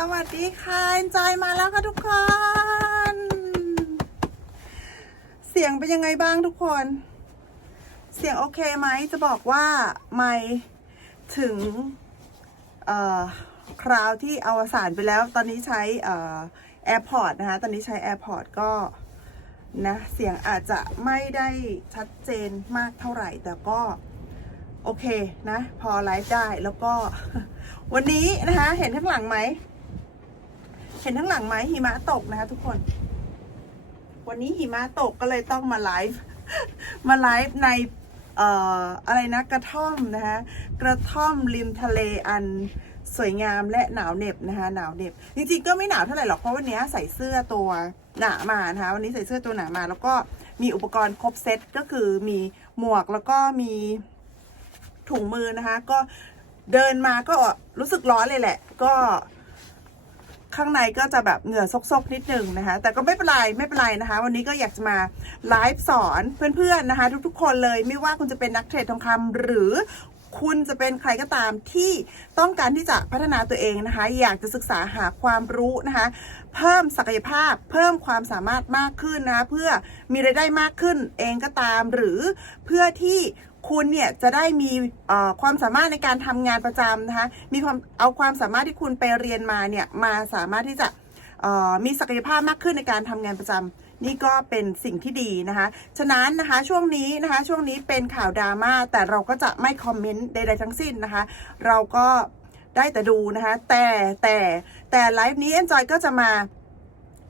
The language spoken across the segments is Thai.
สวัสดีค่ะเอนจอยมาแล้วค่ะทุกคน เสียงเป็นยังไงบ้างทุกคน เสียงโอเคไหมจะบอกว่าไม่ถึงคราวที่อวสานไปแล้ว ตอนนี้ใช้เอ่อ AirPod นะคะ ตอนนี้ใช้ AirPod ก็นะเสียงอาจจะไม่ได้ชัดเจนมากเท่าไหร่ แต่ก็โอเคนะ พอไลฟ์ได้แล้วก็วันนี้นะคะ เห็นข้างหลังไหม ห็นข้งหลังไหมหิมะตกนะคะทุกคน วันนี้หิมะตกก็เลยต้องมาไลฟ์มาไลฟ์ในเอ่ออะไรนะกระท่อมนะคะกระท่อมริมทะเลอันสวยงามและหนาวเหน็บนะคะหนาวเหน็บจริงๆก็ไม่หนาวเท่าไหร่หรอกเพราะวันนี้ใส่เสื้อตัวหนามานะคะวันนี้ใส่เสื้อตัวหนามา แล้วก็มีอุปกรณ์ครบเซตก็คือมีหมวกแล้วก็มีถุงมือนะคะ ก็เดินมาก็รู้สึกร้อนเลยแหละ ก็ ข้างในก็จะแบบเหงื่อซกๆนิดนึงนะคะ แต่ก็ไม่เป็นไรไม่เป็นไรนะคะ วันนี้ก็อยากจะมาไลฟ์สอนเพื่อนๆนะคะ ทุกๆ คนเลยไม่ว่าคุณจะเป็นนักเทรดทองคำหรือคุณจะเป็นใครก็ตามที่ต้องการที่จะพัฒนาตัวเองนะคะ อยากจะศึกษาหาความรู้นะคะ เพิ่มศักยภาพ เพิ่มความสามารถมากขึ้นนะะเพื่อมีรายได้มากขึ้นเองก็ตาม หรือเพื่อที่ คุณเนี่ยจะได้มีความสามารถในการทำงานประจำนะคะ มีความเอาความสามารถที่คุณไปเรียนมาเนี่ยมาสามารถที่จะมีศักยภาพมากขึ้นในการทำงานประจำนี่ก็เป็นสิ่งที่ดีนะคะ ฉะนั้นนะคะช่วงนี้นะคะช่วงนี้เป็นข่าวดราม่าแต่เราก็จะไม่คอมเมนต์ใดๆทั้งสิ้นนะคะ เราก็ได้แต่ดูนะคะ แต่แต่แต่ไลฟ์นี้ Enjoy ก็จะมา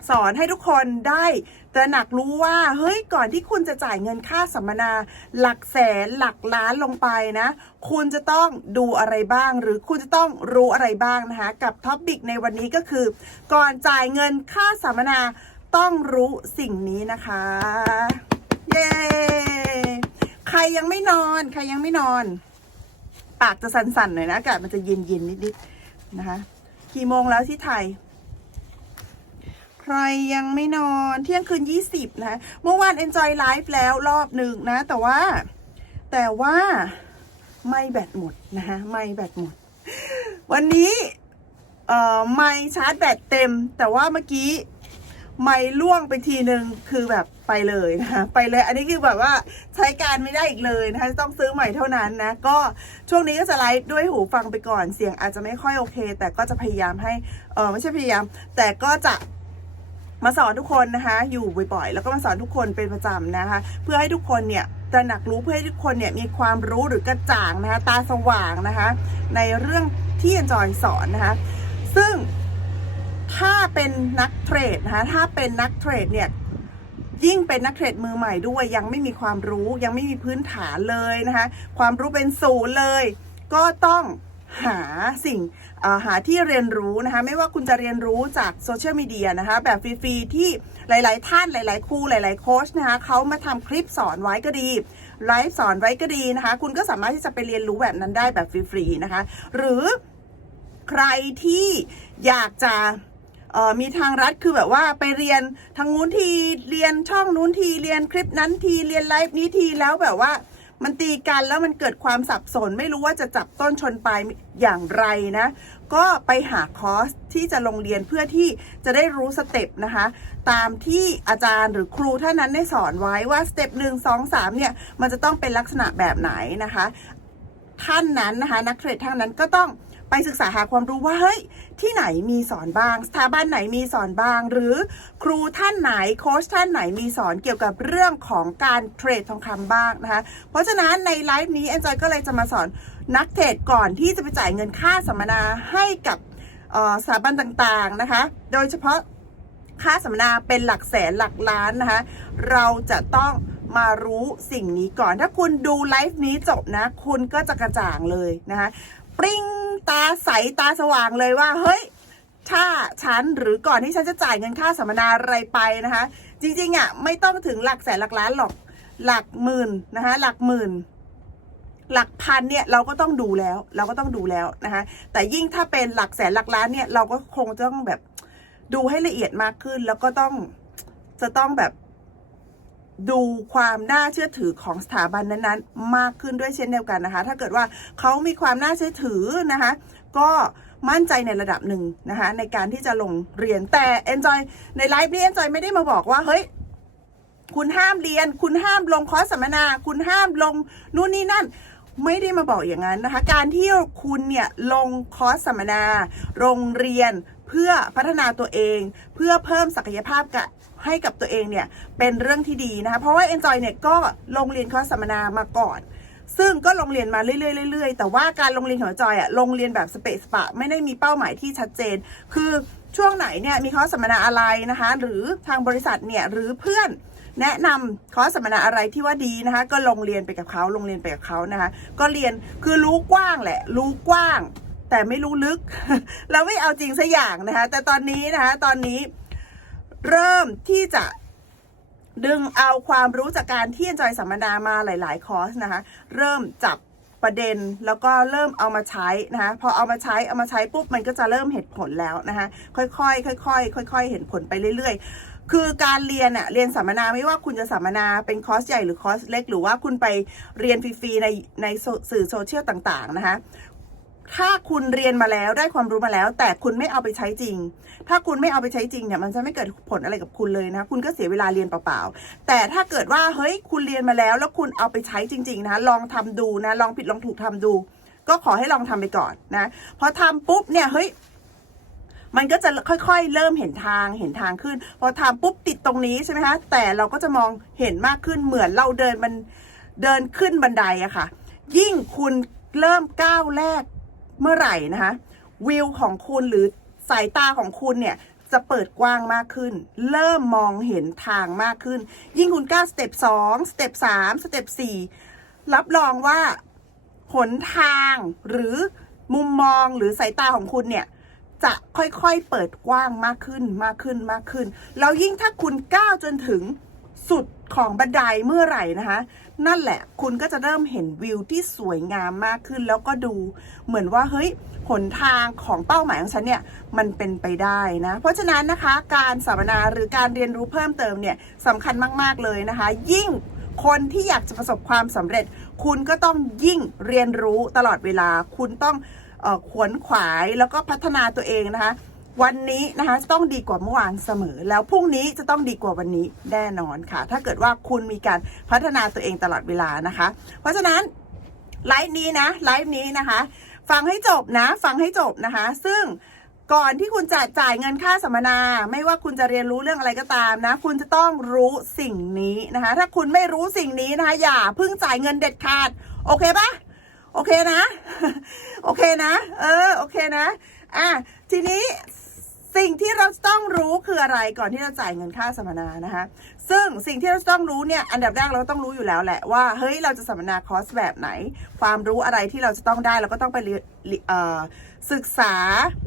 สอนให้ทุกคนได้ตระหนักรู้ว่า เฮ้ยก่อนที่คุณจะจ่ายเงินค่าสัมมนา หลักแสนหลักล้านลงไปนะ คุณจะต้องดูอะไรบ้าง หรือคุณจะต้องรู้อะไรบ้างนะคะ กับท็อปบิกในวันนี้ก็คือ ก่อนจ่ายเงินค่าสัมมนาต้องรู้สิ่งนี้นะคะ เย้ใครยังไม่นอน ใครยังไม่นอน ปากจะสั่นๆหน่อยนะอากาศมันจะเย็นๆนิดๆนะคะ กี่โมงแล้วที่ไทย ใครยังไม่นอนเที่ยงคืนยี่สิบนะ เมื่อวาน Enjoy Live แล้วรอบหนึ่งนะ แต่ว่า แต่ว่าไม่แบตหมดนะคะไม่แบตหมด วันนี้เอ่อไม่ชาร์จแบตเต็ม แต่ว่าเมื่อกี้ไม่ล่วงไปทีหนึ่งคือแบบไปเลยนะคะไปเลย อันนี้คือแบบว่าใช้การไม่ได้อีกเลยนะคะต้องซื้อใหม่เท่านั้นนะ ก็ช่วงนี้ก็จะไลฟ์ด้วยหูฟังไปก่อนเสียงอาจจะไม่ค่อยโอเค แต่ก็จะพยายามให้เออไม่ใช่พยายาม แต่ก็จะ มาสอนทุกคนนะคะ อยู่บ่อยๆ แล้วก็มาสอนทุกคนเป็นประจำนะคะ เพื่อให้ทุกคนเนี่ยตระหนักรู้เพื่อให้ทุกคนเนี่ยมีความรู้หรือกระจ่างนะคะ ตาสว่างนะคะ ในเรื่องที่อาจารย์สอนนะคะ ซึ่งถ้าเป็นนักเทรดนะคะ ถ้าเป็นนักเทรดเนี่ยยิ่งเป็นนักเทรดมือใหม่ด้วย ยังไม่มีความรู้ยังไม่มีพื้นฐานเลยนะคะ ความรู้เป็นศูนย์เลย ก็ต้องหาสิ่ง หาที่เรียนรู้นะคะ ไม่ว่าคุณจะเรียนรู้จากโซเชียลมีเดียนะคะ แบบฟรีๆที่หลาย ๆ ท่านหลาย ๆ ครูหลาย ๆ โค้ชนะคะเขามาทำคลิปสอนไว้ก็ดีไลฟ์สอนไว้ก็ดีนะคะ คุณก็สามารถที่จะไปเรียนรู้แบบนั้นได้แบบฟรีๆนะคะ หรือใครที่อยากจะมีทางรัฐคือแบบว่าไปเรียนทางนู้นทีเรียนช่องนู้นทีเรียนคลิปนั้นทีเรียนไลฟ์นี้ทีแล้วแบบว่า มันตีกันแล้วมันเกิดความสับสน ไม่รู้ว่าจะจับต้นชนปลายอย่างไรนะ ก็ไปหาคอร์สที่จะลงเรียนเพื่อที่จะได้รู้สเต็ปนะคะ ตามที่อาจารย์หรือครูท่านนั้นได้สอนไว้ว่าสเต็ปหนึ่งสองสามเนี่ย มันจะต้องเป็นลักษณะแบบไหนนะคะ ท่านนั้นนะคะ นักเทรดท่านนั้นก็ต้องไปศึกษาหาความรู้ว่าเฮ้ย ที่ไหนมีสอนบ้าง สถาบันไหนมีสอนบ้าง หรือครูท่านไหนโค้ชท่านไหนมีสอนเกี่ยวกับเรื่องของการเทรดทองคำบ้างนะคะ เพราะฉะนั้นในไลฟ์นี้แอนจอยก็เลยจะมาสอนนักเทรดก่อนที่จะไปจ่ายเงินค่าสัมมนาให้กับสถาบันต่างๆนะคะ โดยเฉพาะค่าสัมมนาเป็นหลักแสนหลักล้านนะคะ เราจะต้องมารู้สิ่งนี้ก่อน ถ้าคุณดูไลฟ์นี้จบนะ คุณก็จะกระจ่างเลยนะคะ ปริ้ง ตาใสตาสว่างเลยว่า เฮ้ย ถ้าฉันหรือก่อนที่ฉันจะจ่ายเงินค่าสัมมนาอะไรไปนะคะ จริงๆอะไม่ต้องถึงหลักแสนหลักล้านหรอกหลักหมื่นนะคะหลักหมื่น หลักพันเนี่ยเราก็ต้องดูแล้ว เราก็ต้องดูแล้วนะคะ แต่ยิ่งถ้าเป็นหลักแสนหลักล้านเนี่ย เราก็คงจะต้องแบบดูให้ละเอียดมากขึ้น แล้วก็ต้องจะต้องแบบ ดูความน่าเชื่อถือของสถาบันนั้นๆ มากขึ้นด้วยเช่นเดียวกันนะคะ ถ้าเกิดว่าเขามีความน่าเชื่อถือนะคะ ก็มั่นใจในระดับหนึ่งนะคะ ในการที่จะลงเรียนแต่ Enjoy ในไลฟ์นี้ Enjoy ไม่ได้มาบอกว่า เฮ้ย คุณห้ามเรียน คุณห้ามลงคอร์สสัมมนา คุณห้ามลงนู่นนี่นั่นไม่ได้มาบอกอย่างนั้นนะคะ การที่คุณเนี่ยลงคอร์สสัมมนา โรงเรียนเพื่อพัฒนาตัวเอง เพื่อเพิ่มศักยภาพกับ ให้กับตัวเองเนี่ยเป็นเรื่องที่ดีนะคะเพราะว่า Enjoy เนี่ยก็ลงเรียนคอร์สสัมมนามาก่อน ซึ่งก็ลงเรียนมาเรื่อยๆเรื่อยๆแต่ว่าการลงเรียนของจอยอะลงเรียนแบบสเปซสปะ ไม่ได้มีเป้าหมายที่ชัดเจน คือช่วงไหนเนี่ยมีคอร์สสัมมนาอะไรนะคะ หรือทางบริษัทเนี่ยหรือเพื่อนแนะนำคอร์สสัมมนาอะไรที่ว่าดีนะคะ ก็ลงเรียนไปกับเขาลงเรียนไปกับเขานะคะ ก็เรียนคือรู้กว้างแหละ รู้กว้าง แต่ไม่รู้ลึก เราไม่เอาจริงสักอย่างนะคะ แต่ตอนนี้นะคะ ตอนนี้ เริ่มที่จะดึงเอาความรู้จากการที่จอยสัมมนามาหลาย ๆ คอร์สนะคะ เริ่มจับประเด็นแล้วก็เริ่มเอามาใช้นะคะพอเอามาใช้เอามาใช้ปุ๊บมันก็จะเริ่มเห็นผลแล้วนะคะค่อยๆค่อยๆค่อย ๆ เห็นผลไปเรื่อย ๆ คือการเรียนอะเรียนสัมมนาไม่ว่าคุณจะสัมมนาเป็นคอร์สใหญ่หรือคอร์สเล็ก หรือว่าคุณไปเรียนฟรีๆในในสื่อโซเชียลต่างๆนะคะ ถ้าคุณเรียนมาแล้วได้ความรู้มาแล้ว แต่คุณไม่เอาไปใช้จริง ถ้าคุณไม่เอาไปใช้จริงเนี่ยมันจะไม่เกิดผลอะไรกับคุณเลยนะ คุณก็เสียเวลาเรียนเปล่าๆ แต่ถ้าเกิดว่าเฮ้ยคุณเรียนมาแล้ว แล้วคุณเอาไปใช้จริง ๆ นะ ลองทำดูนะ ลองผิดลองถูกทำดู ก็ขอให้ลองทำไปก่อนนะพอทำปุ๊บเนี่ยเฮ้ยมันก็จะค่อยๆ เริ่มเห็นทางเห็นทางขึ้น พอทำปุ๊บติดตรงนี้ใช่ไหมคะแต่เราก็จะมองเห็นมากขึ้นเหมือนเราเดินมันเดินขึ้นบันไดอะค่ะ ยิ่งคุณเริ่มก้าวแรก เมื่อไหร่นะคะวิวของคุณหรือสายตาของคุณเนี่ยจะเปิดกว้างมากขึ้น เริ่มมองเห็นทางมากขึ้น ยิ่งคุณก้าวสเต็ปสองสเต็ปสามสเต็ปสี่รับรองว่าหนทางหรือมุมมองหรือสายตาของคุณเนี่ย จะค่อยๆเปิดกว้างมากขึ้นมากขึ้นมากขึ้น แล้วยิ่งถ้าคุณก้าวจนถึงสุดของบันไดเมื่อไหร่นะคะ นั่นแหละ คุณก็จะเริ่มเห็นวิวที่สวยงามมากขึ้น แล้วก็ดูเหมือนว่าเฮ้ยหนทางของเป้าหมายของฉันเนี่ยมันเป็นไปได้นะ เพราะฉะนั้นนะคะการสัมมนาหรือการเรียนรู้เพิ่มเติมเนี่ยสำคัญมาก ๆ เลยนะคะ ยิ่งคนที่อยากจะประสบความสำเร็จ คุณก็ต้องยิ่งเรียนรู้ตลอดเวลา คุณต้องออขวนขวายแล้วก็พัฒนาตัวเองนะคะ วันนี้นะคะต้องดีกว่าเมื่อวานเสมอ แล้วพรุ่งนี้จะต้องดีกว่าวันนี้แน่นอนค่ะ ถ้าเกิดว่าคุณมีการพัฒนาตัวเองตลอดเวลานะคะ เพราะฉะนั้นไลฟ์นี้นะไลฟ์นี้นะคะ ฟังให้จบนะ ฟังให้จบนะคะ ซึ่งก่อนที่คุณจะจ่ายเงินค่าสัมมนา ไม่ว่าคุณจะเรียนรู้เรื่องอะไรก็ตามนะ คุณจะต้องรู้สิ่งนี้นะคะ ถ้าคุณไม่รู้สิ่งนี้นะคะ อย่าเพิ่งจ่ายเงินเด็ดขาด โอเคปะโอเคนะ โอเคนะ เออ โอเคนะ อะ ทีนี้ สิ่งที่เราต้องรู้คืออะไรก่อนที่จะจ่ายเงินค่าสัมมนานะคะ ซึ่งสิ่งที่เราต้องรู้เนี่ยอันดับแรกเราก็ต้องรู้อยู่แล้วแหละว่าเฮ้ยเราจะสัมมนาคอร์สแบบไหน ความรู้อะไรที่เราจะต้องได้เราก็ต้องไปเรียนศึกษา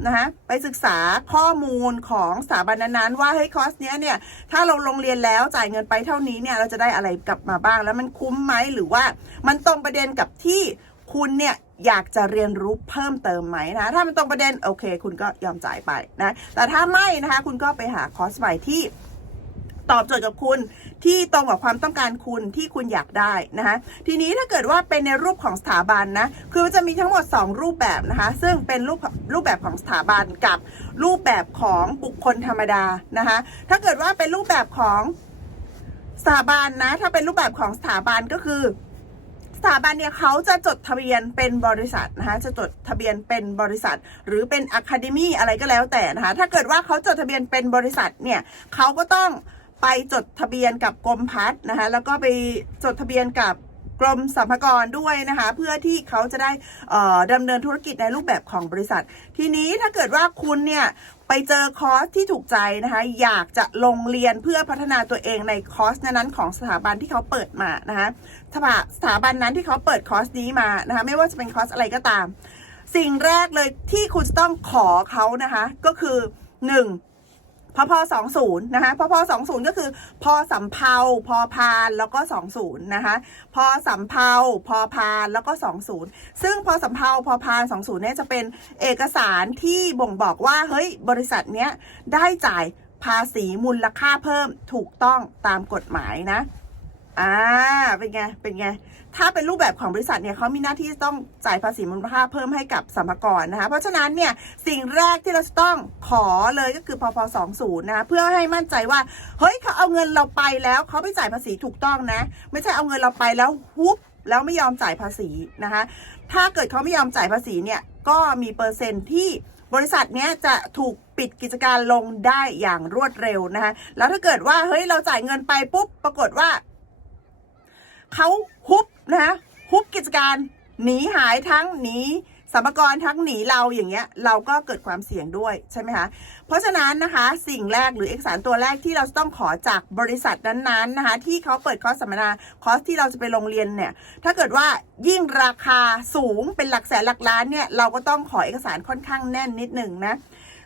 นะคะไปศึกษาข้อมูลของสถาบันนั้นๆว่าเฮ้ยคอร์สเนี้ยเนี่ยถ้าเราลงเรียนแล้วจ่ายเงินไปเท่านี้เนี่ยเราจะได้อะไรกลับมาบ้าง แล้วมันคุ้มไหมหรือว่ามันตรงประเด็นกับที่คุณเนี่ย อยากจะเรียนรู้เพิ่มเติมไหมนะ ถ้ามันตรงประเด็นโอเค คุณก็ยอมจ่ายไปนะ แต่ถ้าไม่นะคะ คุณก็ไปหาคอร์สใหม่ที่ตอบโจทย์กับคุณที่ตรงกับความต้องการคุณที่คุณอยากได้นะคะทีนี้ถ้าเกิดว่าเป็นในรูปของสถาบันนะคือจะมีทั้งหมด 2 รูปแบบนะคะซึ่งเป็นรูปรูปแบบของสถาบันกับรูปแบบของบุคคลธรรมดานะคะถ้าเกิดว่าเป็นรูปแบบของสถาบันนะถ้าเป็นรูปแบบของสถาบันก็คือ สถาบันเนี่ยเขาจะจดทะเบียนเป็นบริษัทนะคะจะจดทะเบียนเป็นบริษัท หรือเป็นอะคาเดมี่อะไรก็แล้วแต่นะคะถ้าเกิดว่าเขาจดทะเบียนเป็นบริษัทเนี่ยเขาก็ต้องไปจดทะเบียนกับกรมพัฒน์นะคะแล้วก็ไปจดทะเบียนกับกรมสรรพากรด้วยนะคะ เพื่อที่เขาจะได้เอ่อดำเนินธุรกิจในรูปแบบของบริษัท ทีนี้ถ้าเกิดว่าคุณเนี่ย ไปเจอคอร์สที่ถูกใจนะคะ อยากจะลงเรียนเพื่อพัฒนาตัวเองในคอร์สนั้นของสถาบันที่เขาเปิดมานะคะสถาบันนั้นที่เขาเปิดคอร์สนี้มานะคะไม่ว่าจะเป็นคอร์สอะไรก็ตาม สิ่งแรกเลยที่คุณจะต้องขอเขานะคะ ก็คือ 1. พอพสองศูนย์นะคะพอพสองศูนย์ก็คือ พอสำเพาพอพานแล้วก็สองศูนย์นะคะพอสำเพาพอพานแล้วก็สองศูนย์ซึ่งพอสำเพาพอพานสองศูนย์เนี่ยจะเป็นเอกสารที่บ่งบอกว่าเฮ้ยบริษัทเนี้ยได้จ่ายภาษีมูลค่าเพิ่มถูกต้องตามกฎหมายนะ อ่า เป็นไง เป็นไง ถ้าเป็นรูปแบบของบริษัทเนี่ยเขามีหน้าที่ต้องจ่ายภาษีมูลค่าเพิ่มให้กับสัมภาระนะคะ เพราะฉะนั้นเนี่ยสิ่งแรกที่เราจะต้องขอเลยก็คือพพ20นะคะเพื่อให้มั่นใจว่า เฮ้ยเขาเอาเงินเราไปแล้วเขาไปจ่ายภาษีถูกต้องนะ ไม่ใช่เอาเงินเราไปแล้วฮุบแล้วไม่ยอมจ่ายภาษีนะคะ ถ้าเกิดเขาไม่ยอมจ่ายภาษีเนี่ยก็มีเปอร์เซ็นต์ที่บริษัทเนี้ยจะถูกปิดกิจการลงได้อย่างรวดเร็วนะคะ แล้วถ้าเกิดว่าเฮ้ยเราจ่ายเงินไปปุ๊บ ปรากฏว่า เขาฮุบนะคะฮุบกิจการหนีหายทั้งหนีสมภากรทั้งหนีเราอย่างเงี้ย เราก็เกิดความเสี่ยงด้วยใช่ไหมคะเพราะฉะนั้นนะคะสิ่งแรกหรือเอกสารตัวแรกที่เราจะต้องขอจากบริษัทนั้นๆนะคะที่เขาเปิดคอร์สสัมมนาคอร์สที่เราจะไปลงเรียนเนี่ยถ้าเกิดว่ายิ่งราคาสูงเป็นหลักแสนหลักล้านเนี่ยเราก็ต้องขอเอกสารค่อนข้างแน่นนิดหนึ่งนะ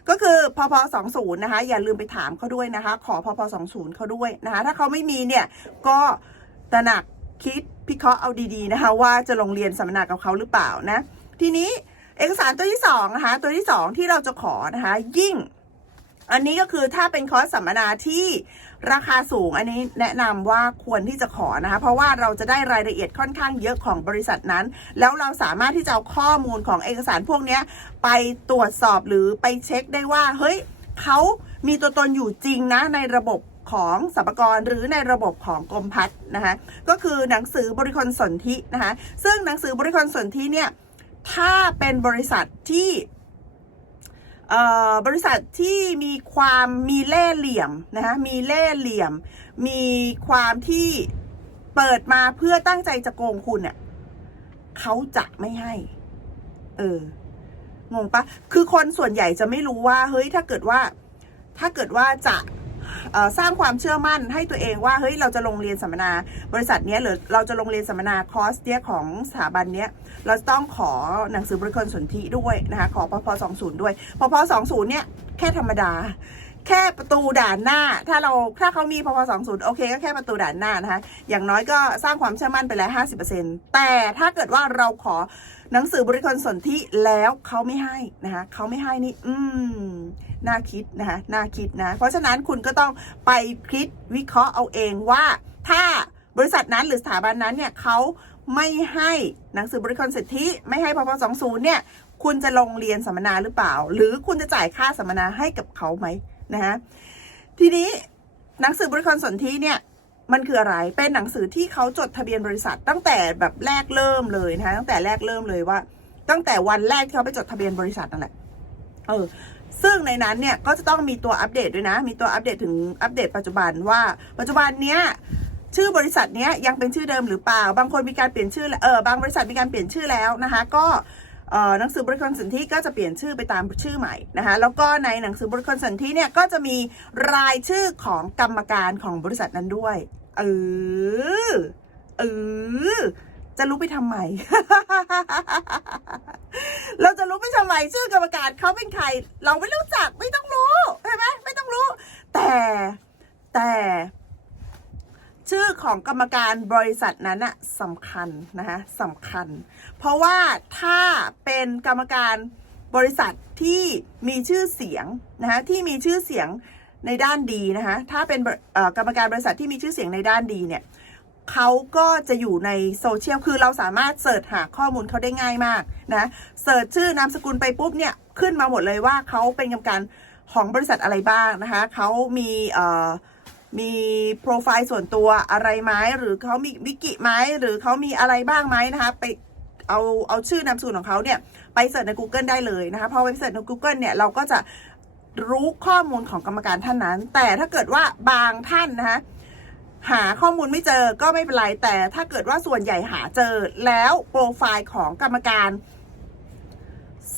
ก็คือพพ20นะคะอย่าลืมไปถามเขาด้วยนะคะ ขอพพ20เขาด้วยนะคะถ้าเขาไม่มีเนี่ยก็ตระหนัก คิดพิเคราะห์เอาดีๆนะคะ ว่าจะลงเรียนสัมมนากับเขาหรือเปล่านะ ทีนี้เอกสารตัวที่สองนะคะตัวที่สองที่เราจะขอนะคะ ยิ่ง อันนี้ก็คือถ้าเป็นคอร์สสัมมนาที่ราคาสูงอันนี้แนะนำว่าควรที่จะขอนะคะ เพราะว่าเราจะได้รายละเอียดค่อนข้างเยอะของบริษัทนั้น แล้วเราสามารถที่จะเอาข้อมูลของเอกสารพวกนี้ไปตรวจสอบหรือไปเช็คได้ว่า เฮ้ยเขามีตัวตนอยู่จริงนะในระบบ ของสรรพากรหรือในระบบของกรมพัฒน์นะคะก็คือหนังสือบริคลสนธินะคะซึ่งหนังสือบริคลสนธิเนี่ยถ้าเป็นบริษัทที่บริษัทที่มีความมีเล่เหลี่ยมนะคะมีเล่เหลี่ยม มีความที่เปิดมาเพื่อตั้งใจจะโกงคุณเนี่ยเขาจะไม่ให้ เอองงปะคือคนส่วนใหญ่จะไม่รู้ว่า เฮ้ยถ้าเกิดว่า ถ้าเกิดว่าจะ สร้างความเชื่อมั่นให้ตัวเองว่าเฮ้ยเราจะลงเรียนสัมมนา บริษัทเนี้ยหรือเราจะลงเรียนสัมมนาคอร์สเนี้ยของสถาบันเนี้ยเราต้องขอหนังสือบริคลสนธิด้วยนะคะขอพพ20 ด้วยพพ20เนี่ยแค่ธรรมดาแค่ประตูด่านหน้า ถ้าเราถ้าเขามีพพ20โอเคก็แค่ประตูด่านหน้านะคะ อย่างน้อยก็สร้างความเชื่อมั่นไปแล้ว50%แต่ถ้าเกิดว่าเราขอหนังสือบริคลสนธิแล้วเขาไม่ให้นะคะเขาไม่ให้นี่ อืม น่าคิดนะคะน่าคิดนะ เพราะฉะนั้นคุณก็ต้องไปคิดวิเคราะห์เอาเองว่า ถ้าบริษัทนั้นหรือสถาบันนั้นเนี่ยเขาไม่ให้หนังสือบริคลสิทธิไม่ให้พพ20เนี่ย คุณจะลงเรียนสัมมนาหรือเปล่า หรือคุณจะจ่ายค่าสัมมนาให้กับเขาไหมนะฮะทีนี้หนังสือบริคลสนธิเนี่ยมันคืออะไร เป็นหนังสือที่เขาจดทะเบียนบริษัท ตั้งแต่แบบแรกเริ่มเลยนะคะตั้งแต่แรกเริ่มเลยว่า ตั้งแต่วันแรกที่เขาไปจดทะเบียนบริษัทนั่นแหละ เออ ซึ่งในนั้นเนี่ยก็จะต้องมีตัวอัปเดตด้วยนะ มีตัวอัปเดตถึงอัปเดตปัจจุบันว่าปัจจุบันเนี้ยชื่อบริษัทเนี้ยยังเป็นชื่อเดิมหรือเปล่า บางคนมีการเปลี่ยนชื่อเออบางบริษัทมีการเปลี่ยนชื่อแล้วนะคะ ก็เออหนังสือบริคลสนธิก็จะเปลี่ยนชื่อไปตามชื่อใหม่นะคะแล้วก็ในหนังสือบริคลสนธิเนี่ยก็จะมีรายชื่อของกรรมการของบริษัทนั้นด้วยเออเออจะรู้ไปทำไม ไปทำไมชื่อกรรมการเขาเป็นใคร เราไม่รู้จักไม่ต้องรู้ใช่ไหมไม่ต้องรู้ แต่แต่ ชื่อของกรรมการบริษัทนั้นอะสำคัญนะคะสำคัญ เพราะว่าถ้าเป็นกรรมการบริษัทที่มีชื่อเสียงนะคะที่มีชื่อเสียงในด้านดีนะคะถ้าเป็นกรรมการบริษัทที่มีชื่อเสียงในด้านดีเนี่ย เขาก็จะอยู่ในโซเชียล คือเราสามารถเสิร์ชหาข้อมูลเขาได้ง่ายมากนะเสิร์ชชื่อนามสกุลไปปุ๊บเนี่ยขึ้นมาหมดเลยว่าเขาเป็นกรรมการของบริษัทอะไรบ้างนะคะเขามีเอ่อมีโปรไฟล์ส่วนตัวอะไรไหมหรือเขามีวิกิไหมหรือเขามีอะไรบ้างไหมนะคะไปเอาเอาชื่อนามสกุลของเขาเนี่ยไปเสิร์ชใน Google ได้เลยนะคะพอไปเสิร์ชใน Google เนี่ยเราก็จะรู้ข้อมูลของกรรมการท่านนั้น แต่ถ้าเกิดว่าบางท่านนะคะ หาข้อมูลไม่เจอก็ไม่เป็นไร แต่ถ้าเกิดว่าส่วนใหญ่หาเจอแล้วโปรไฟล์ของกรรมการ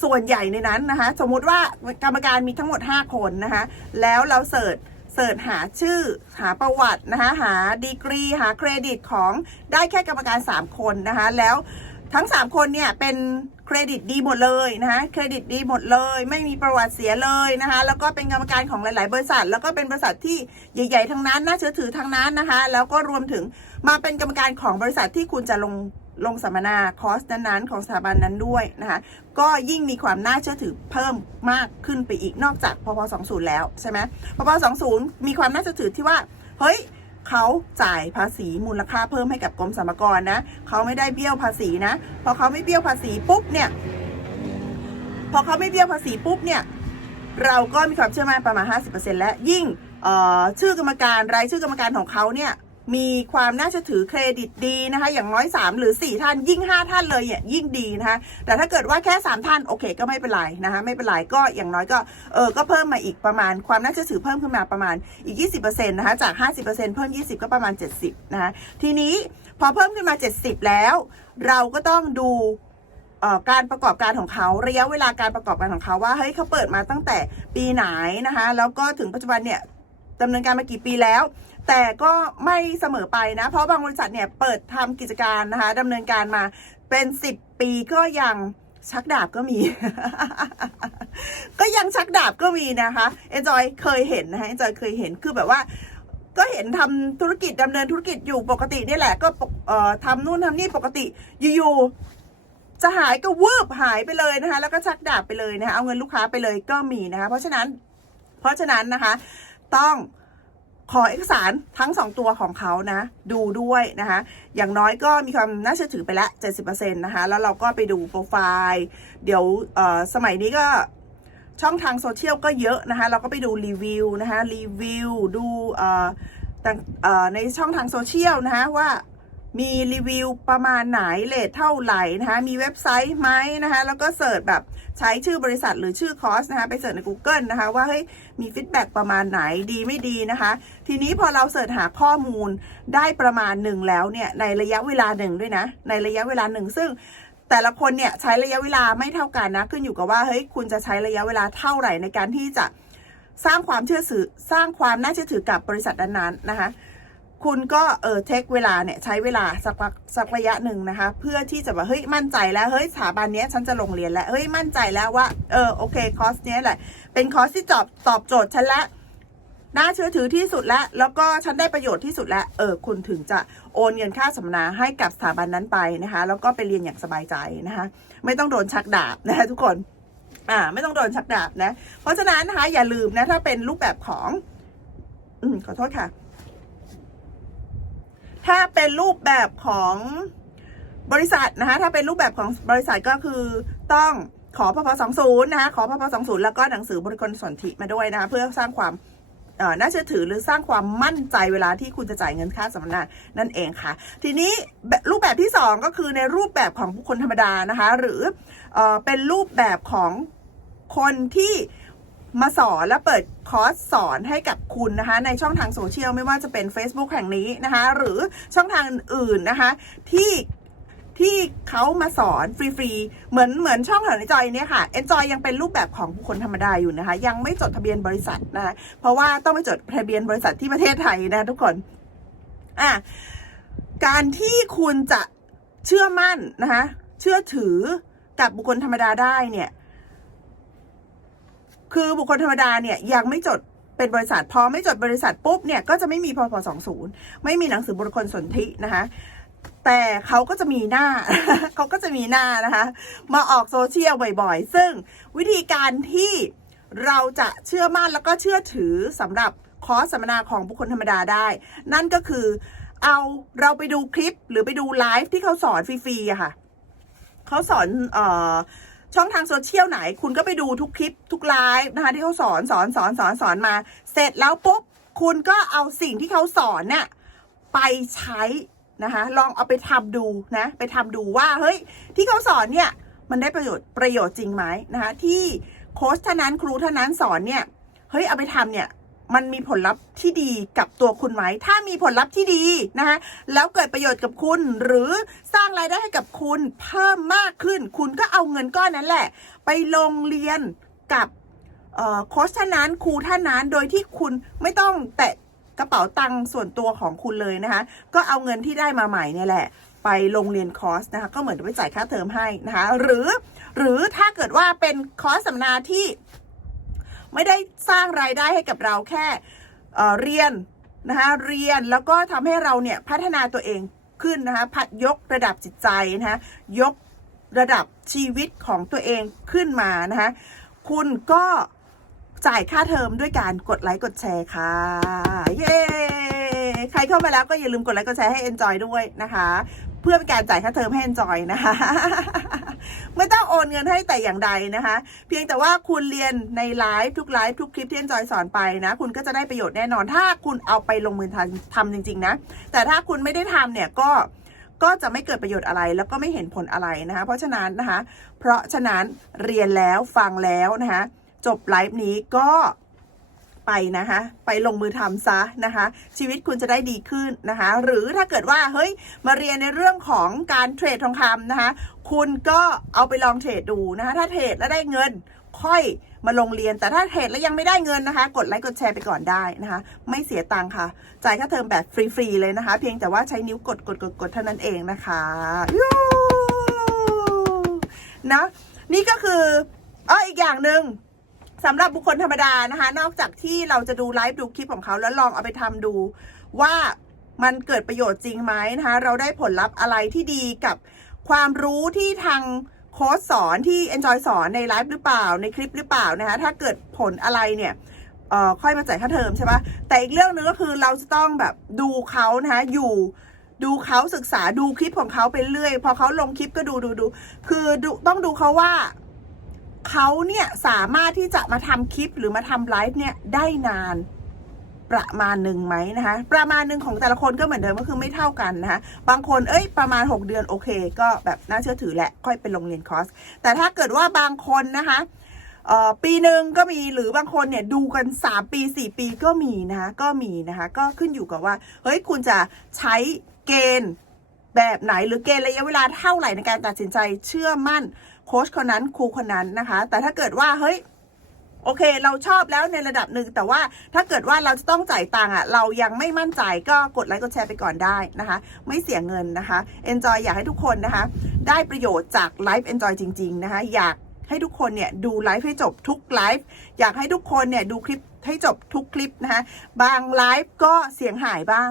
ส่วนใหญ่ในนั้นนะคะ สมมุติว่ากรรมการมีทั้งหมด 5 คนนะคะ แล้วเราเสิร์ชเสิร์ชหาชื่อหาประวัตินะคะหาดีกรีหาเครดิตของได้แค่กรรมการ 3 คนนะคะ แล้วทั้ง 3 คนเนี่ยเป็น เครดิตดีหมดเลยนะคะเครดิตดีหมดเลย ไม่มีประวัติเสียเลยนะคะแล้วก็เป็นกรรมการของหลาย ๆ บริษัท แล้วก็เป็นบริษัทที่ใหญ่ ๆ ทั้งนั้นน่าเชื่อถือทั้งนั้นนะคะแล้วก็รวมถึงมาเป็นกรรมการของบริษัทที่คุณจะลงลงสัมมนาคอร์สนั้นๆ ของสถาบันนั้นด้วยนะคะก็ยิ่งมีความน่าเชื่อถือเพิ่มมากขึ้นไปอีกนอกจากพพ20 แล้วใช่ไหมพพ20 มีความน่าเชื่อถือที่ว่าเฮ้ย เขาจ่ายภาษีมูลค่าเพิ่มให้กับกรมสรรพากรนะเขาไม่ได้เบี้ยวภาษีนะพอเขาไม่เบี้ยวภาษีปุ๊บเนี่ยพอเขาไม่เบี้ยวภาษีปุ๊บเนี่ยเราก็มีความเชื่อมั่นประมาณ 50%และยิ่งชื่อกรรมการรายชื่อกรรมการของเขาเนี่ย มีความน่าจะถือเครดิตดีนะคะ อย่างน้อย 3 หรือ 4 ท่านยิ่ง 5 ท่านเลยเนี่ยยิ่งดีนะคะแต่ถ้าเกิดว่าแค่ 3 ท่านโอเคก็ไม่เป็นไรนะคะไม่เป็นไรก็อย่างน้อยก็เออก็เพิ่มมาอีกประมาณ ความน่าเชื่อถือเพิ่มขึ้นมาประมาณอีก 20%นะคะจาก 50%เพิ่ม 20 ก็ประมาณ 70นะคะทีนี้พอเพิ่มขึ้นมา 70 แล้ว เราก็ต้องดูการประกอบการของเขาระยะเวลาการประกอบการของเขาว่าเฮ้ยเขาเปิดมาตั้งแต่ปีไหนนะคะแล้วก็ถึงปัจจุบันเนี่ยดำเนินการมากี่ปีแล้ว แต่ก็ไม่เสมอไปนะ เพราะบางบริษัทเนี่ยเปิดทำกิจการนะคะดำเนินการมาเป็น 10 ปีก็ยังชักดาบก็มี ก็ยังชักดาบก็มีนะคะเอนจอยเคยเห็นนะคะเอนจอยเคยเห็นคือแบบว่า ก็เห็นทำธุรกิจดำเนินธุรกิจอยู่ปกตินี่แหละ ก็ทำนู่นทำนี่ปกติอยู่ๆจะหายก็วืบหายไปเลยนะคะ แล้วก็ชักดาบไปเลยนะคะเอาเงินลูกค้าไปเลยก็มีนะคะ เพราะฉะนั้น เพราะฉะนั้นนะคะ ต้อง ขอเอกสารทั้งสองตัวของเขานะ ดูด้วยนะคะ อย่างน้อยก็มีความน่าเชื่อถือไปแล้ว70%นะคะ แล้วเราก็ไปดูโปรไฟล์ เดี๋ยวสมัยนี้ก็ช่องทางโซเชียลก็เยอะนะคะ เราก็ไปดูรีวิวนะคะ รีวิว ดูในช่องทางโซเชียลนะคะว่า มีรีวิวประมาณไหนเลทเท่าไหร่นะคะมีเว็บไซต์ไหมนะคะแล้วก็เสิร์ชแบบใช้ชื่อบริษัทหรือชื่อคอร์สนะคะไปเสิร์ชใน Google นะคะว่าเฮ้ยมีฟีดแบ็กประมาณไหนดีไม่ดีนะคะ ทีนี้พอเราเสิร์ชหาข้อมูลได้ประมาณหนึ่งแล้วเนี่ยในระยะเวลาหนึ่งด้วยนะ ในระยะเวลาหนึ่งซึ่งแต่ละคนเนี่ยใช้ระยะเวลาไม่เท่ากันนะ ขึ้นอยู่กับว่าเฮ้ยคุณจะใช้ระยะเวลาเท่าไหร่ในการที่จะสร้างความเชื่อถือสร้างความน่าเชื่อถือกับบริษัทนั้นๆนะคะ คุณก็เออเทคเวลาเนี่ยใช้เวลาสักพักสักระยะหนึ่งนะคะ เพื่อที่จะแบบเฮ้ยมั่นใจแล้วเฮ้ยสถาบันเนี้ยฉันจะลงเรียนแล้วเฮ้ยมั่นใจแล้วว่าเออโอเคคอร์สเนี้ยแหละ เป็นคอร์สที่ตอบตอบโจทย์ฉันละน่าเชื่อถือที่สุดแล้ว แล้วก็ฉันได้ประโยชน์ที่สุดแล้ว เออ คุณถึงจะโอนเงินค่าสัมมนาให้กับสถาบันนั้นไปนะคะ แล้วก็ไปเรียนอย่างสบายใจนะคะ ไม่ต้องโดนชักดาบนะคะทุกคน อ่า ไม่ต้องโดนชักดาบนะ เพราะฉะนั้นนะคะอย่าลืมนะ ถ้าเป็นรูปแบบของ อืมขอโทษค่ะ ถ้าเป็นรูปแบบของบริษัทนะคะ ถ้าเป็นรูปแบบของบริษัทก็คือต้องขอพพสองศูนย์นะคะขอพพสองศูนย์แล้วก็หนังสือบริกรสนธิมาด้วยนะคะเพื่อสร้างความน่าเชื่อถือหรือสร้างความมั่นใจเวลาที่คุณจะจ่ายเงินค่าสัมมนานั่นเองค่ะ ทีนี้รูปแบบที่สองก็คือในรูปแบบของบุคคลธรรมดานะคะ หรือเอเป็นรูปแบบของคนที่ มาสอนและเปิดคอร์สสอนให้กับคุณนะคะ ในช่องทางโซเชียลไม่ว่าจะเป็น Facebook แห่งนี้นะคะ หรือช่องทางอื่นนะคะ ที่ที่เขามาสอนฟรีๆ เหมือนเหมือนช่องของ Enjoy เนี่ยค่ะ Enjoy ยังเป็นรูปแบบของบุคคลธรรมดาอยู่นะคะ ยังไม่จดทะเบียนบริษัทนะคะ เพราะว่าต้องไปจดทะเบียนบริษัทที่ประเทศไทยนะทุกคนอะการที่คุณจะเชื่อมั่นนะคะ เชื่อถือกับบุคคลธรรมดาได้เนี่ย คือบุคคลธรรมดาเนี่ยยังไม่จดเป็นบริษัท พอไม่จดบริษัทปุ๊บเนี่ยก็จะไม่มีพพสองศูนย์ไม่มีหนังสือบุคคลสนธินะคะ แต่เขาก็จะมีหน้าเขาก็จะมีหน้านะคะ มาออกโซเชียลบ่อยๆ ซึ่งวิธีการที่เราจะเชื่อมั่นแล้วก็เชื่อถือสำหรับคอร์สสัมมนาของบุคคลธรรมดาได้ นั่นก็คือเอาเราไปดูคลิปหรือไปดูไลฟ์ที่เขาสอนฟรีๆอะค่ะเขาสอนเอ่อ ช่องทางโซเชียลไหน คุณก็ไปดูทุกคลิปทุกไลฟ์นะคะที่เขาสอนสอนสอนสอนสอนมา เสร็จแล้วปุ๊บคุณก็เอาสิ่งที่เขาสอนเนี่ยไปใช้นะคะ ลองเอาไปทำดูนะ ไปทำดูว่าเฮ้ยที่เขาสอนเนี่ยมันได้ประโยชน์ประโยชน์จริงไหมนะคะ ที่โค้ชท่านั้นครูท่านั้นสอนเนี่ยเฮ้ยเอาไปทำเนี่ย มันมีผลลัพธ์ที่ดีกับตัวคุณไหม ถ้ามีผลลัพธ์ที่ดีนะคะแล้วเกิดประโยชน์กับคุณ หรือสร้างรายได้ให้กับคุณเพิ่มมากขึ้น คุณก็เอาเงินก้อนนั้นแหละ ไปลงเรียนกับเอ่อโค้ชท่านนั้นครูท่านนั้น โดยที่คุณไม่ต้องแตะกระเป๋าตังค์ส่วนตัวของคุณเลยนะคะ ก็เอาเงินที่ได้มาใหม่เนี่ยแหละ ไปลงเรียนคอร์สนะคะ ก็เหมือนไปจ่ายค่าเทอมให้นะคะ หรือ หรือถ้าเกิดว่าเป็นคอร์สสัมมนาที่ ไม่ได้สร้างรายได้ให้กับเราแค่เเรียนนะคะเรียนแล้วก็ทำให้เราเนี่ยพัฒนาตัวเองขึ้นนะคะพัดยกระดับจิตใจนะคะยกระดับชีวิตของตัวเองขึ้นมานะคะคุณก็จ่ายค่าเทอมด้วยการกดไลค์กดแชร์ค่ะ เย้ใครเข้ามาแล้วก็อย่าลืมกดไลค์กดแชร์ให้ Enjoy ด้วยนะคะ เพื่อเป็นการจ่ายค่าเทอมให้ Enjoy นะคะ ไม่ต้องโอนเงินให้แต่อย่างใดนะคะ เพียงแต่ว่าคุณเรียนในไลฟ์ทุกไลฟ์ทุกคลิปที่เรนจอยสอนไปนะ คุณก็จะได้ประโยชน์แน่นอน ถ้าคุณเอาไปลงมือทำทำจริง ๆ นะ แต่ถ้าคุณไม่ได้ทำเนี่ยก็ก็จะไม่เกิดประโยชน์อะไรแล้วก็ไม่เห็นผลอะไรนะคะ เพราะฉะนั้นนะคะ เพราะฉะนั้นเรียนแล้วฟังแล้วนะคะ จบไลฟ์นี้ก็ ไปนะคะ ไปลงมือทำซะนะคะ ชีวิตคุณจะได้ดีขึ้นนะคะ หรือถ้าเกิดว่าเฮ้ยมาเรียนในเรื่องของการเทรดทองคำนะคะ คุณก็เอาไปลองเทรดดูนะคะ ถ้าเทรดแล้วได้เงินค่อยมาลงเรียนแต่ถ้าเทรดแล้วยังไม่ได้เงินนะคะ กดไลค์กดแชร์ไปก่อนได้นะคะ ไม่เสียตังค์ค่ะ จ่ายค่าเทอมแบบฟรีๆเลยนะคะ เพียงแต่ว่าใช้นิ้วกดกดกดกดเท่านั้นเองนะคะนะนี่ก็คืออ้ออีกอย่างหนึ่ง สำหรับบุคคลธรรมดานะคะ นอกจากที่เราจะดูไลฟ์ดูคลิปของเขาแล้วลองเอาไปทำดูว่ามันเกิดประโยชน์จริงไหมนะคะ เราได้ผลลัพธ์อะไรที่ดีกับความรู้ที่ทางโค้ชสอนที่ Enjoy สอนในไลฟ์หรือเปล่าในคลิปหรือเปล่านะคะ ถ้าเกิดผลอะไรเนี่ยเอ่อค่อยมาจ่ายค่าเทอมใช่ปะแต่อีกเรื่องหนึงก็คือเราจะต้องแบบดูเขานะคะอยู่ดูเขาศึกษาดูคลิปของเขาไปเรื่อย พอเขาลงคลิปก็ดูดูดู คือดูต้องดูเขาว่า เขาเนี่ยสามารถที่จะมาทำคลิปหรือมาทำไลฟ์เนี่ยได้นานประมาณหนึ่งไหมนะคะ ประมาณหนึ่งของแต่ละคนก็เหมือนเดิมก็คือไม่เท่ากันนะคะบางคนเอ้ยประมาณ 6 เดือนโอเค ก็แบบน่าเชื่อถือแหละค่อยไปลงเรียนคอร์สแต่ถ้าเกิดว่าบางคนนะคะปีหนึ่งก็มีหรือบางคนเนี่ยดูกัน 3 ปี 4 ปีก็มีนะคะก็มีนะคะก็ขึ้นอยู่กับว่าเฮ้ยคุณจะใช้เกณฑ์แบบไหนหรือเกณฑ์ระยะเวลาเท่าไหร่ในการตัดสินใจเชื่อมั่น โค้ชคนนั้นครูคนนั้นนะคะ แต่ถ้าเกิดว่าเฮ้ยโอเค เราชอบแล้วในระดับหนึ่งแต่ว่าถ้าเกิดว่าเราจะต้องจ่ายตังค์อะ เรายังไม่มั่นใจก็กดไลค์กดแชร์ไปก่อนได้นะคะ ไม่เสียเงินนะคะ Enjoy อยากให้ทุกคนนะคะ ได้ประโยชน์จากไลฟ์ Enjoy จริง ๆ นะคะ อยากให้ทุกคนเนี่ยดูไลฟ์ให้จบทุกไลฟ์อยากให้ทุกคนเนี่ยดูคลิป ให้จบทุกคลิปนะคะบางไลฟ์ก็เสียงหายบ้าง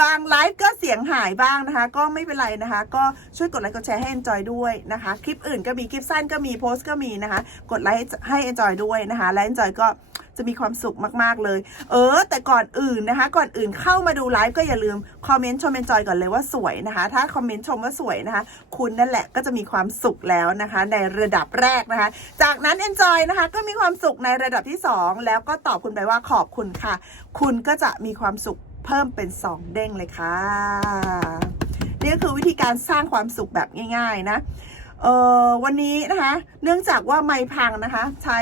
บางไลฟ์ก็เสียงหายบ้างนะคะ ก็ไม่เป็นไรนะคะ ก็ช่วยกดไลค์กดแชร์ให้ Enjoy ด้วยนะคะ คลิปอื่นก็มีคลิปสั้นก็มีโพสต์ก็มีนะคะ กดไลค์ให้ Enjoy ด้วยนะคะ และ Enjoy ก็จะมีความสุขมาก ๆ เลย เออ แต่ก่อนอื่นนะคะ ก่อนอื่นเข้ามาดูไลฟ์ก็อย่าลืมคอมเมนต์ชม Enjoy ก่อนเลยว่าสวยนะคะ ถ้าคอมเมนต์ชมว่าสวยนะคะ คุณนั่นแหละก็จะมีความสุขแล้วนะคะ ในระดับแรกนะคะ จากนั้น Enjoy นะคะ ก็มีความสุขในระดับที่2แล้วก็ตอบคุณไปว่าขอบคุณค่ะ คุณก็จะมีความสุขเพิ่มเป็น 2 เด้งเลยค่ะ นี่ก็คือวิธีการสร้างความสุขแบบง่าย ๆ นะ เออวันนี้นะคะ เนื่องจากว่าไมค์พังนะคะ ใช้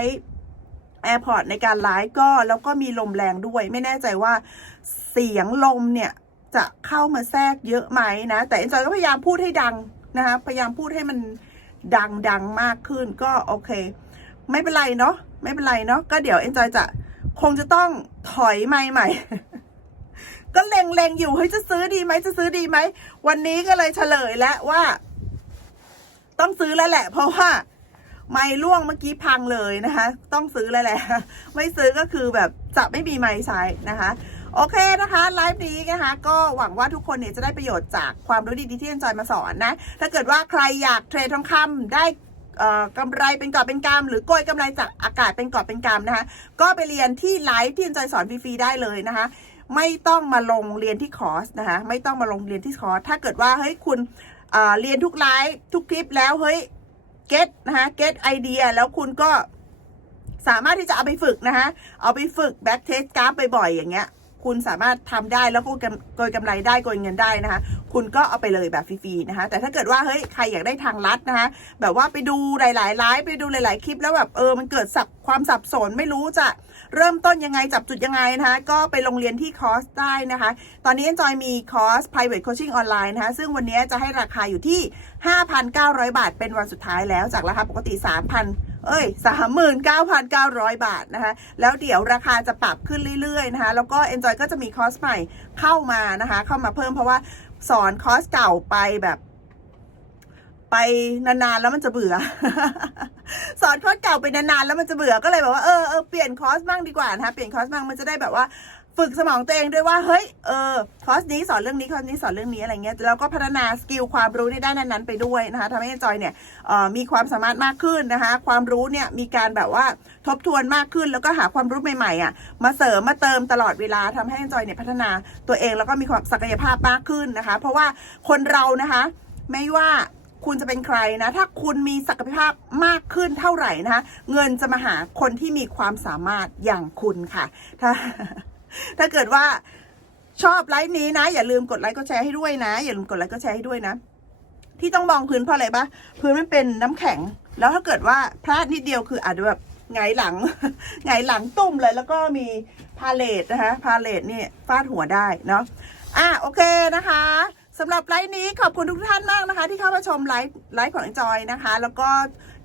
AirPod ในการไลฟ์ก็แล้วก็มีลมแรงด้วย ไม่แน่ใจว่าเสียงลมเนี่ยจะเข้ามาแทรกเยอะไหมนะ แต่ Enjoy ก็พยายามพูดให้ดังนะคะ พยายามพูดให้มันดังดังมากขึ้นก็โอเค ไม่เป็นไรเนาะ ไม่เป็นไรเนาะก็เดี๋ยว Enjoy จะคงจะต้องถอยไมค์ใหม่ ก็เล็งๆอยู่เฮ้ยจะซื้อดีไหมจะซื้อดีไหม วันนี้ก็เลยเฉลยแล้วว่า ต้องซื้อแล้วแหละ เพราะว่าไม้ล่วงเมื่อกี้พังเลยนะคะ ต้องซื้อแล้วแหละ ไม่ซื้อก็คือแบบจะไม่มีไม้ใช้นะคะ โอเคนะคะไลฟ์นี้นะคะ ก็หวังว่าทุกคนเนี่ยจะได้ประโยชน์จากความรู้ดีๆที่เอ็นจอยมาสอนนะ ถ้าเกิดว่าใครอยากเทรดทองคำได้ กำไรเป็นกอบเป็นกำหรือโกยกำไรจากอากาศเป็นกอบเป็นกำนะคะ ก็ไปเรียนที่ไลฟ์ที่อ็นจอยสอนฟรีๆได้เลยนะคะ ไม่ต้องมาลงเรียนที่คอร์สนะคะ ไม่ต้องมาลงเรียนที่คอร์สถ้าเกิดว่าเฮ้ยคุณเเรียนทุกไลฟ์ทุกคลิปแล้วเฮ้ยเก็ตนะคะเก็ตไอเดียแล้วคุณก็สามารถที่จะเอาไปฝึกนะคะเอาไปฝึกแบ็กเทสกราฟบ่อยๆอย่างเงี้ย คุณสามารถทำได้แล้วก็โกยกำไรได้โกยเงินได้นะคะ คุณก็เอาไปเลยแบบฟรีๆนะคะ แต่ถ้าเกิดว่าเฮ้ยใครอยากได้ทางลัดนะคะ แบบว่าไปดูหลายๆไลฟ์ไปดูหลาย ๆ คลิปแล้วแบบเออมันเกิดสับความสับสนไม่รู้จะเริ่มต้นยังไงจับจุดยังไงนะคะ ก็ไปลงเรียนที่คอร์สได้นะคะ ตอนนี้จอยมีคอร์ส private coaching ออนไลน์นะคะ ซึ่งวันนี้จะให้ราคาอยู่ที่ 5,900 บาทเป็นวันสุดท้ายแล้วจากราคาปกติ 3,000 เอ้ย 39,900 บาทนะคะ แล้วเดี๋ยวราคาจะปรับขึ้นเรื่อยๆนะคะ แล้วก็ Enjoy ก็จะมีคอร์สใหม่เข้ามานะคะ เข้ามาเพิ่มเพราะว่าสอนคอร์สเก่าไปแบบไปนานๆแล้วมันจะเบื่อ สอนคอร์สเก่าไปนานๆแล้วมันจะเบื่อก็เลยแบบว่าเออเออเปลี่ยนคอร์สบ้างดีกว่านะคะเปลี่ยนคอร์สบ้างมันจะได้แบบว่า ฝึกสมองตัวเองด้วยว่าเฮ้ยเออคอร์สนี้สอนเรื่องนี้คอร์สนี้สอนเรื่องนี้อะไรเงี้ยแล้วก็พัฒนาสกิลความรู้ในด้านนั้นๆไปด้วยนะคะทำให้จอยเนี่ยออมีความสามารถมากขึ้นนะคะ ความรู้เนี่ยมีการแบบว่าทบทวนมากขึ้นแล้วก็หาความรู้ใหม่ๆอะมาเสริมมาเติมตลอดเวลาทำให้จอยเนี่ยพัฒนาตัวเองแล้วก็มีความศักยภาพมากขึ้นนะคะ เพราะว่าคนเรานะคะ ไม่ว่าคุณจะเป็นใครนะ ถ้าคุณมีศักยภาพมากขึ้นเท่าไหร่นะคะ เงินจะมาหาคนที่มีความสามารถอย่างคุณค่ะถ้า ถ้าเกิดว่าชอบไลฟ์นี้นะ อย่าลืมกดไลค์กดแชร์ให้ด้วยนะ อย่าลืมกดไลค์กดแชร์ให้ด้วยนะ ที่ต้องมองพื้นเพราะอะไรปะพื้นมันเป็นน้ำแข็ง แล้วถ้าเกิดว่าพลาดนิดเดียวคืออาจจะแบบไงหลังไงหลังตุ่มเลย แล้วก็มีพาเลตนะคะพาเลตนี่ฟาดหัวได้เนาะอะโอเคนะคะสำหรับไลฟ์นี้ขอบคุณทุกท่านมากนะคะ ที่เข้ามาชมไลฟ์ไลฟ์ของจอยนะคะ แล้วก็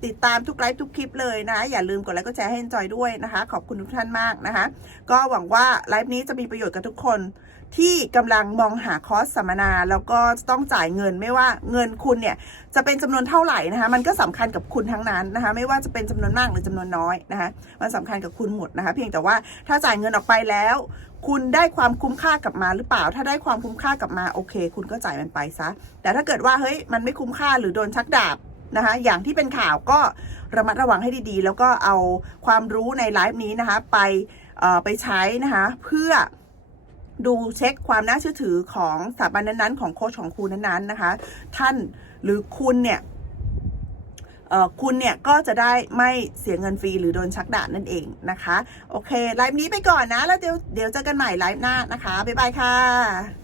ติดตามทุกไลฟ์ทุกคลิปเลยนะ อย่าลืมกดไลค์กดแชร์ให้จอยด้วยนะคะ ขอบคุณทุกท่านมากนะคะ ก็หวังว่าไลฟ์นี้จะมีประโยชน์กับทุกคนที่กำลังมองหาคอร์สสัมมนาแล้วก็จะต้องจ่ายเงินไม่ว่าเงินคุณเนี่ยจะเป็นจำนวนเท่าไหร่นะคะมันก็สำคัญกับคุณทั้งนั้นนะคะไม่ว่าจะเป็นจำนวนมากหรือจำนวนน้อยนะคะมันสำคัญกับคุณหมดนะคะ เพียงแต่ว่าถ้าจ่ายเงินออกไปแล้ว คุณได้ความคุ้มค่ากลับมาหรือเปล่า ถ้าได้ความคุ้มค่ากลับมาโอเค คุณก็จ่ายมันไปซะแต่ถ้าเกิดว่าเฮ้ยมันไม่คุ้มค่าหรือโดนชักดาบ นะคะ อย่างที่เป็นข่าวก็ระมัดระวังให้ดีๆ แล้วก็เอาความรู้ในไลฟ์นี้นะคะ ไปไปใช้นะคะ เพื่อดูเช็คความน่าเชื่อถือของสถาบันนั้นๆ ของโค้ชของคุณนั้นๆนะคะ ท่านหรือคุณเนี่ยคุณเนี่ยก็จะได้ไม่เสียเงินฟรีหรือโดนชักดาบนั่นเองนะคะ โอเค ไลฟ์นี้ไปก่อนนะ แล้วเดี๋ยวเดี๋ยวเจอกันใหม่ไลฟ์หน้านะคะ บ๊ายบายค่ะ